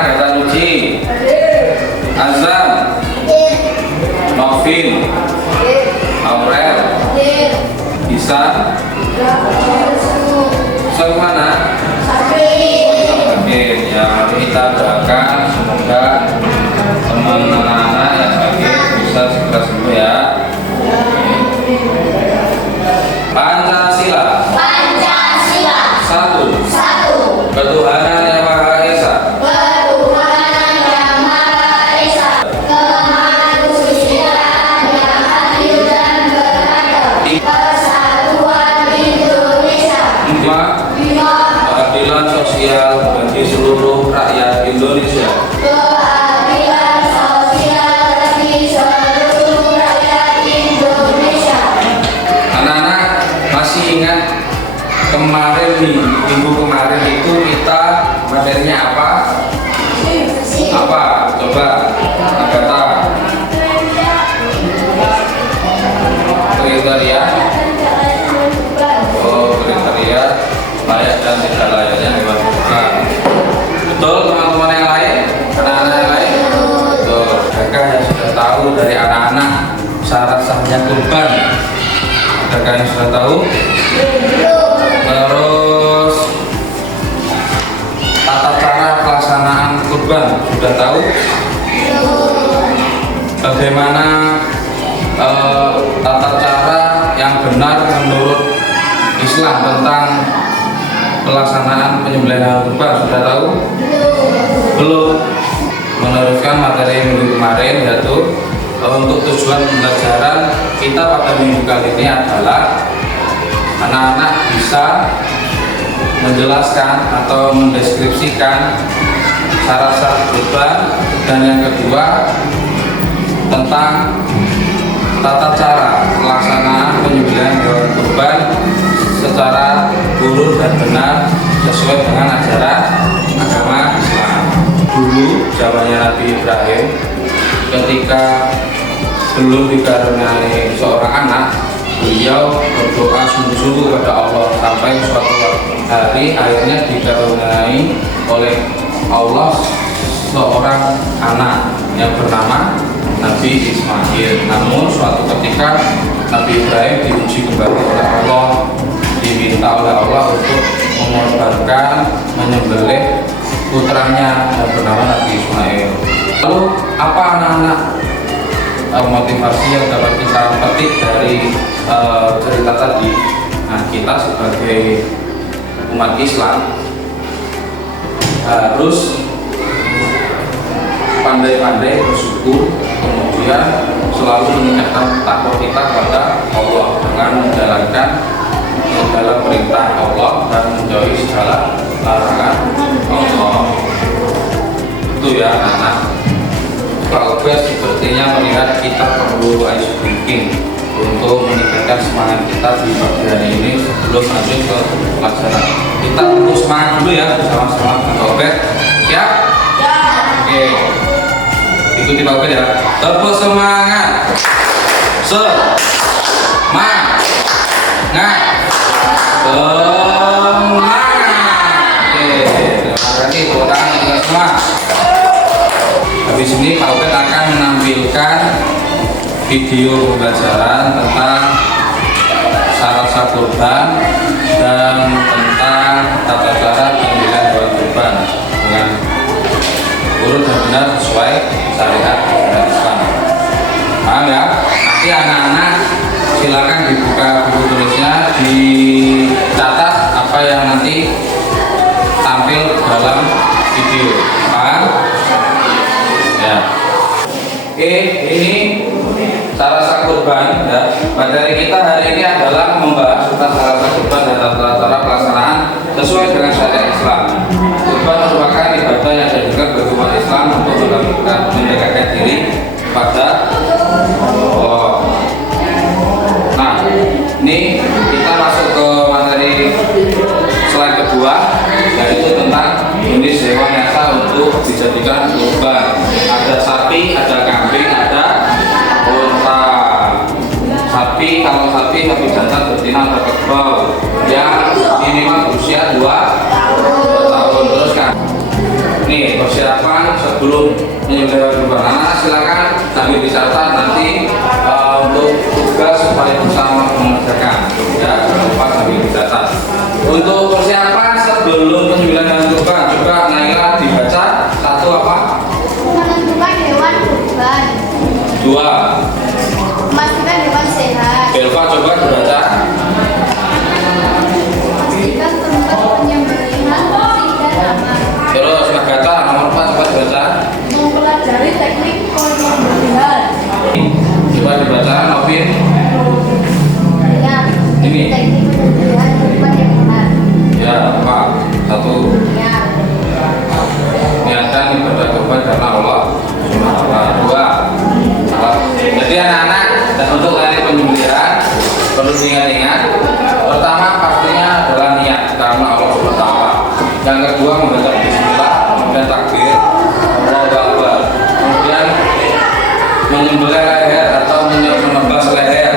Gatanuci, Azam, Novin, Aurel, Isan, Semana. Oke, ya kita doakan semoga teman anak-anak yang sakit bisa segera sembuh ya. Pancasila. Satu. Ketuhanan yang Maha Esa. Keadilan sosial bagi seluruh rakyat Indonesia. Anak-anak masih ingat kemarin nih, minggu kemarin itu kita materinya apa? Apa? Coba Agatha. Kriteria. Oh, kriteria layak dan tidak layaknya hewan kurban. Betul teman-teman yang lain? Anak-anak yang lain? Betul. Adakah yang sudah tahu dari anak-anak syarat sahnya kurban? Adakah yang sudah tahu? Terus tata cara pelaksanaan kurban sudah tahu? Bagaimana tata cara yang benar menurut Islam tentang pelaksanaan penyembelihan kurban sudah tahu? Belum. Meneruskan materi minggu kemarin yaitu untuk tujuan pembelajaran kita pada minggu kali ini adalah anak-anak bisa menjelaskan atau mendeskripsikan syarat-syarat kurban, dan yang kedua tentang tata cara pelaksanaan penyembelihan hewan kurban secara gurun dan benar sesuai dengan ajaran agama Islam. Dulu zamannya Nabi Ibrahim, ketika belum dikaruniai seorang anak, beliau berdoa sungguh-sungguh kepada Allah sampai suatu hari akhirnya dikaruniai oleh Allah seorang anak yang bernama Nabi Ismail. Namun suatu ketika Nabi Ibrahim diuji kembali oleh Allah, diminta oleh Allah untuk mengorbankan menyembelih putranya yang bernama Nabi Ismail. Lalu apa anak-anak motivasi yang dapat kita petik dari cerita tadi? Nah, kita sebagai umat Islam harus pandai-pandai bersyukur, kemudian selalu meningkatkan takwa kita kepada Allah dengan menjalankan segala perintah Allah dan menjauhi segala larangan Allah. Itu ya anak-anak. Pak Ubed sepertinya melihat kita perlu ice breaking untuk meningkatkan semangat kita di pagi hari ini sebelum lanjut ke pelajaran. Kita perlu semangat dulu ya bersama-sama Pak Ubed. Siap? Ya. Oke. Ikuti Pak Ubed ya. Terus semangat. Semangat. Semangat. Oke. Terima kasih tepuk tangan untuk semua. Habis ini Pak Ubed akan menampilkan video pembelajaran tentang syarat-syarat kurban dan tentang tata cara penyembelihan hewan kurban dengan urut dan benar sesuai syariat Islam. Paham ya? Nanti anak-anak silakan dibuka buku tulisnya, dicatat apa yang nanti tampil dalam video. Paham? Ya. Oke, ini syarat-syarat kurban ya. Materi kita hari ini adalah membahas tentang syarat-syarat kurban dan tata cara pelaksanaan sesuai dengan syariat Islam. Kurban merupakan ibadah yang dianjurkan bagi umat Islam untuk mendekatkan diri pada Allah. Nah, ini kita masuk ke materi slide kedua, yaitu tentang jenis hewan yang sah untuk dijadikan kurban. Ada sapi, ada kambing, ada unta. Sapi, kalau sapi jantan betina atau kerbau yang minimal usia 2 tahun. Terus kan nih persiapan sebelum menyembelih hewan kurban. Silakan sambil dicatat nanti untuk tugas supaya bisa mengerjakan. Ya, jangan lupa sambil dicatat. Untuk persiapan sebelum penyembelihan hewan kurban, coba Naila dibaca. Satu apa? Menentukan hewan kurban. Dua. Memastikan hewan sehat. Belva coba dibaca. Memastikan tempat penyembelihan bersih dan aman. Terus Nagata nomor 4 coba dibaca. Mempelajari teknik penyembelihan. Coba dibaca Novin. Ya, Ini. teknik penyembelihan kurban yang benar. Ya, apa? Satu. Ya, Niatkan ibadah kurban karena Allah. Dua. Jadi anak-anak dan untuk kalian penyembelihan perlu diingat-ingat. Pertama pastinya adalah niat karena Allah SWT. Yang kedua membaca Bismillah, kemudian takbir, Allahu Akbar. Kemudian menyembelih leher atau menebas leher.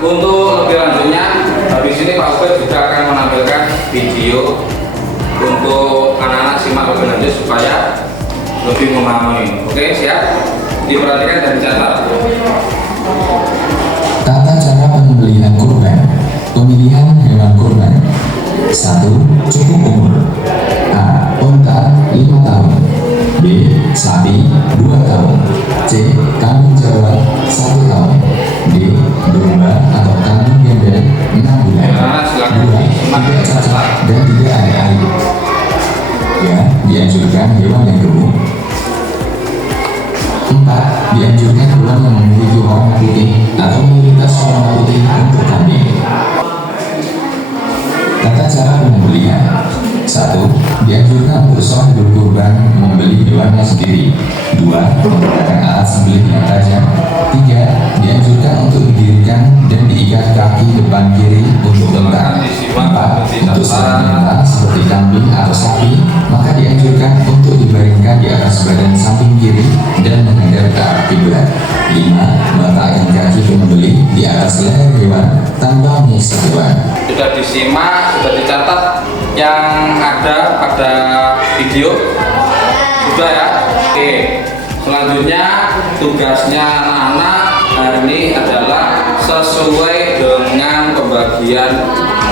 Untuk lebih lanjutnya, habis ini Pak Ubed juga akan menampilkan video untuk anak-anak simak lebih lanjut supaya lebih memahami. Oke, siap? Diperhatikan dan dicatat. Tata cara penyembelihan kurban. Pemilihan hewan kurban. 1. Cukup umur. A. Unta 5 tahun. B. Sapi 2 tahun. C. Kambing Jawa 1 tahun. D. Domba atau kambing gembel 6 bulan. Ya, silakan. 2. Tidak cacat dan tidak ada air. Ya, dianjurkan hewan yang gemuk. 4. Dianjurkan hewan yang memiliki warna putih atau mayoritas warna putih untuk kambing. Tata cara penyembelihan. 1. Dianjurkan untuk seorang berkurban membeli hewannya sendiri. 2. Menggunakan alat sembelih yang tajam. 3. Dianjurkan untuk didirikan dan diikat kaki depan kiri untuk tegak. 4. Untuk selain binatang seperti kambing atau sapi, maka dianjurkan untuk dibaringkan di atas badan samping kiri dan menghadap ke arah kiblat. 5. Meletakkan kaki penyembelih di atas leher hewan tanpa menyiksa hewan. Sudah disimak, sudah dicatat yang ada pada video? Sudah ya? Oke. Selanjutnya tugasnya anak-anak hari ini adalah sesuai dengan pembagian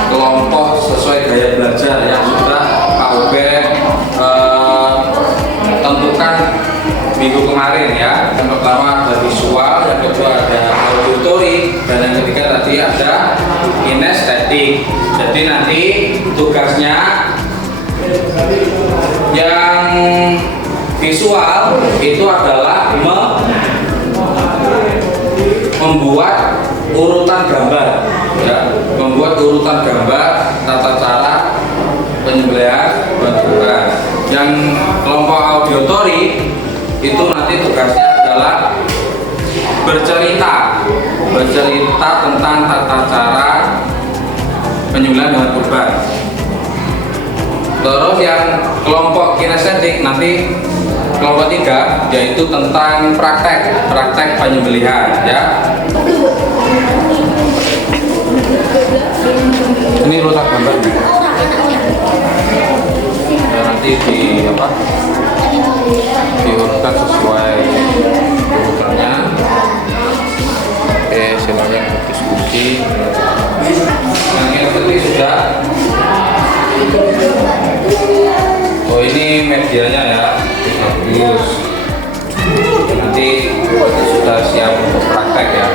kelompok sesuai gaya belajar yang sudah Pak Ubed tentukan minggu kemarin ya. Yang pertama ada visual, yang kedua ada auditory, dan yang ketiga tadi ada kinestetik. Jadi nanti tugasnya yang visual itu adalah membuat urutan gambar ya, membuat urutan gambar tata cara penyembelihan kurban. Yang kelompok auditory itu nanti tugasnya adalah bercerita tentang tata cara penyembelihan hewan kurban. Terus yang kelompok kinestetik nanti kelompok 3 yaitu tentang praktek penyembelihan ya. Ini urutan gambar ya, nanti diurutkan sesuai urutannya. Oke, silakan berdiskusi. Yang ini sudah. Oh, ini medianya ya, bagus. Nanti sudah siap untuk praktek ya.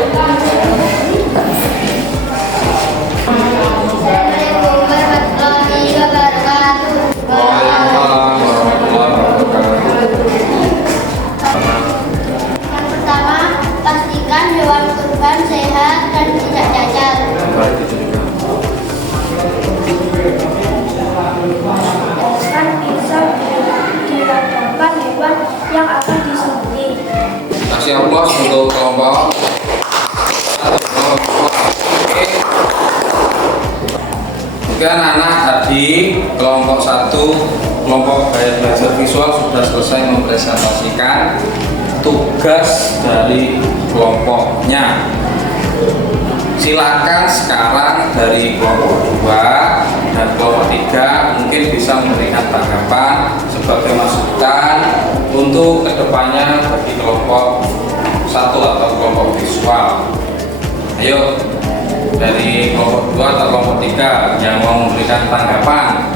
Assalamualaikum warahmatullahi wabarakatuh. Waalaikumsalam warahmatullahi wabarakatuh. Yang pertama, pastikan hewan kurban sehat dan tidak cacat. Dan bisa dirasakan hewan yang akan disembelih. Kasih aplaus untuk kelompok. Oke anak-anak, tadi kelompok 1 kelompok gaya belajar visual sudah selesai mempresentasikan tugas dari kelompoknya. Silakan sekarang dari kelompok 2 Dan kelompok 3 mungkin bisa memberikan tanggapan sebagai masukan untuk kedepannya bagi kelompok 1 atau kelompok visual. Ayo, dari kelompok 2 atau kelompok 3 yang mau memberikan tanggapan.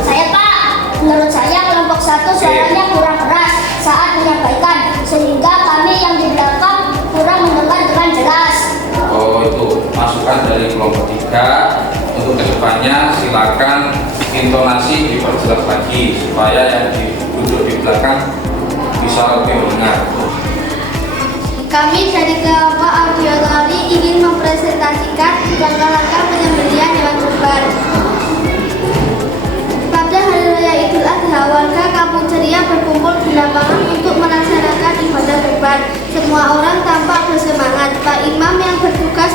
Saya Pak, menurut saya kelompok 1 suaranya kurang keras saat menyampaikan, sehingga kami yang di belakang kurang mendengar dengan jelas. Oh, itu masukan dari kelompok 3. Untuk kedepannya silakan intonasi diperjelas lagi supaya yang duduk di belakang bisa lebih mendengar. Kami dari kelompok audiologi ingin mempresentasikan langkah-langkah penyembelihan hewan kurban. Pada Hari Raya Idul Adha, warga Kampung Ceria berkumpul di lapangan untuk melaksanakan ibadah kurban. Semua orang tampak bersemangat. Pak Imam yang bertugas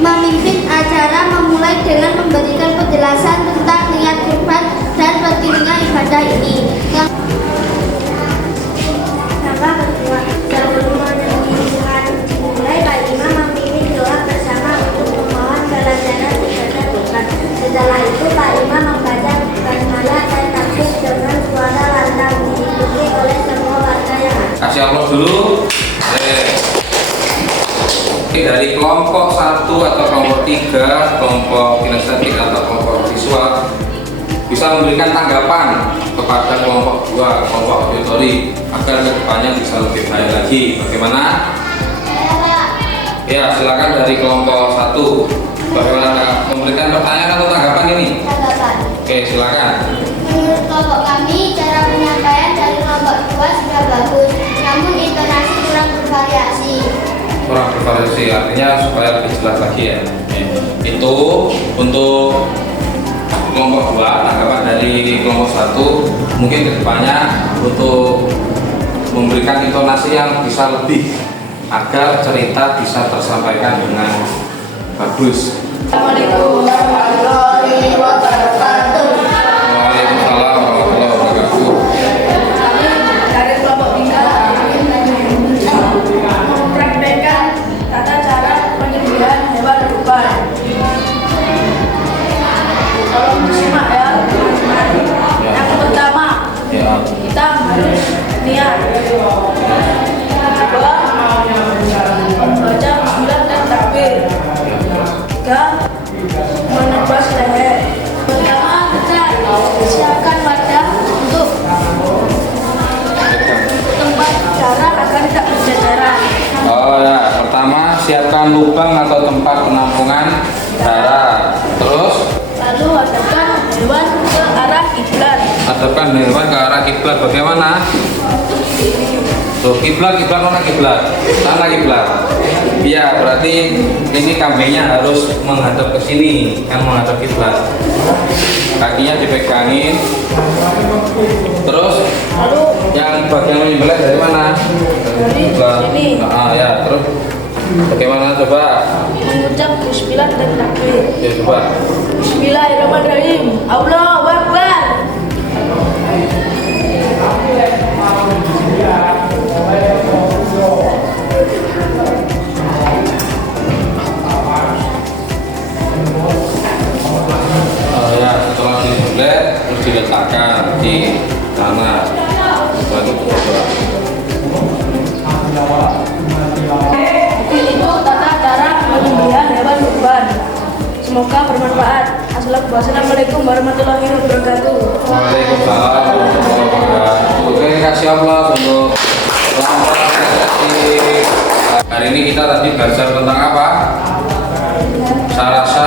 memimpin acara memulai dengan memberikan penjelasan tentang niat kurban dan pentingnya ibadah ini. Langkah kedua, sebelum dimulai, Pak Imam memimpin doa bersama untuk memohon kelancaran ibadah kurban. Setelah itu Pak Imam membaca basmalah dan takbir dengan suara lantang diikuti oleh semua warga yang ada. Kasih Allah dulu. Oke, dari kelompok 1 atau kelompok 3, kelompok kinestetik atau kelompok visual bisa memberikan tanggapan kepada kelompok 2, kelompok auditory agar kedepannya bisa lebih baik lagi. Bagaimana? Ya, silakan dari kelompok 1. Bagaimana memberikan pertanyaan atau tanggapan ini? Tanggapan. Oke, silakan. Menurut kelompok kami, cara penyampaian dari kelompok 2 sudah bagus, namun intonasi kurang bervariasi. Kurang bervariasi artinya supaya lebih jelas lagi ya. Itu untuk kelompok 2, tanggapan dari kelompok 1 mungkin kedepannya untuk memberikan intonasi yang bisa lebih agar cerita bisa tersampaikan dengan bagus. Assalamualaikum warahmatullahi wabarakatuh. Waalaikumsalam warahmatullahi wabarakatuh. Kami dari kelompok 3 mempraktekkan tata cara penyembelihan hewan kurban. Tolong disimak ya, teman-teman. Yang pertama, Ya. kita harus niat. Kedua, membaca bismillah dan takbir. Tiga, menebas leher. Pertama, kita siapkan wadah untuk tempat darah agar tidak berceceran. Oh ya, pertama siapkan lubang atau tempat penampungan darah. Terus Lalu hadapkan hewan ke arah kiblat. hadapkan hewan ke arah kiblat. Bagaimana? Tuh, kiblat mana kiblat? Sana kiblat. Iya, berarti ini kambingnya harus menghadap ke sini, kan menghadap kiblat. Kakinya dipegangin. Terus Lalu yang bagian menyembelih dari mana? dari Kiblat. sini Ah ya, terus bagaimana coba? mengucap bismillah dan takbir. Ya coba. Bismillahirrahmanirrahim. Allahu Akbar. Ya, setelah disembelih terus diletakkan di tanah. Setelah itu coba. Itu tata cara penyembelihan hewan kurban. Semoga bermanfaat. Assalamualaikum warahmatullahi wabarakatuh. Waalaikumsalam warahmatullahi wabarakatuh. Oke, kasih Allah untuk kelompok sesi. Hari ini kita tadi belajar tentang apa? Sarasa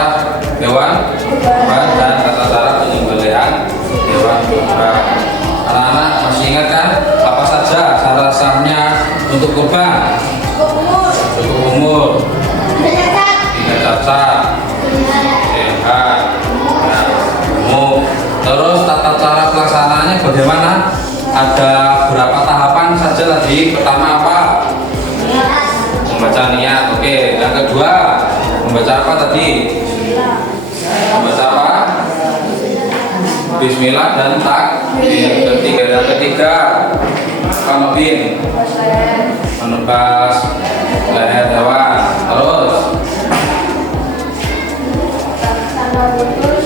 hewan kurban dan tata cara penyembelihan hewan kurban. Anak-anak masih ingat kan apa saja sarasanya untuk kurban? Cukup umur, tidak cacat, sehat, gemuk. Terus tata cara pelaksanaannya bagaimana? Ada berapa tahapan saja tadi? Pertama apa? Membaca niat. Oke. Yang kedua, membaca apa tadi? Membaca apa? Bismillah dan takbir. Yang ketiga, apa Nobin? Menebas leher hewan. Terus Tanda putus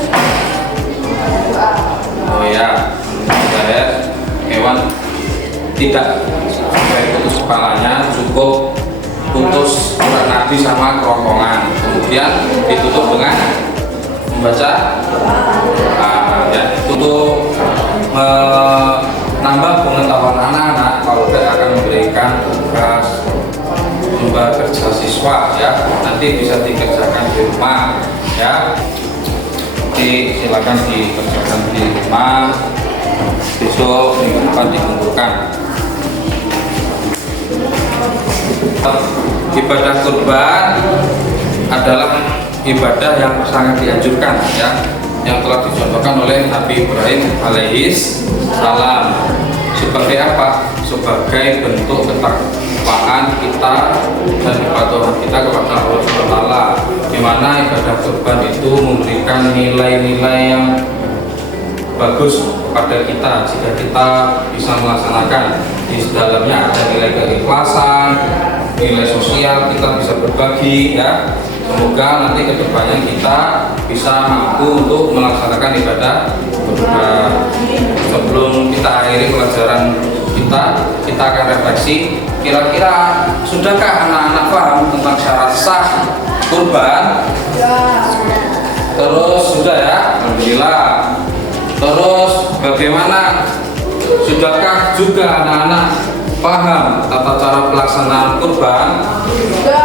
tidak sampai putus kepalanya, cukup putus nadi sama kerongkongan, kemudian ditutup dengan membaca ya, untuk menambah pengetahuan anak-anak. Pak Ubed akan memberikan tugas lomba kerja siswa ya, nanti bisa dikerjakan di rumah ya. Jadi silakan dikerjakan di rumah, besok minggu depan dikumpulkan. Ibadah kurban adalah ibadah yang sangat dianjurkan ya, yang telah dicontohkan oleh Nabi Ibrahim alaihis salam. Sebagai apa? Sebagai bentuk ketakwaan kita dan kepatuhan kita kepada Allah SWT, di mana ibadah kurban itu memberikan nilai-nilai yang bagus kepada kita jika kita bisa melaksanakan. Di dalamnya ada nilai keikhlasan, nilai sosial, kita bisa berbagi ya. Semoga nanti kedepannya kita bisa mampu untuk melaksanakan ibadah kurban. Sebelum kita akhiri pelajaran kita akan refleksi, kira-kira sudahkah anak-anak paham tentang syarat sah kurban? Terus sudah ya, alhamdulillah. Terus bagaimana? Sudahkah juga anak-anak paham tata cara pelaksanaan kurban? Bisa.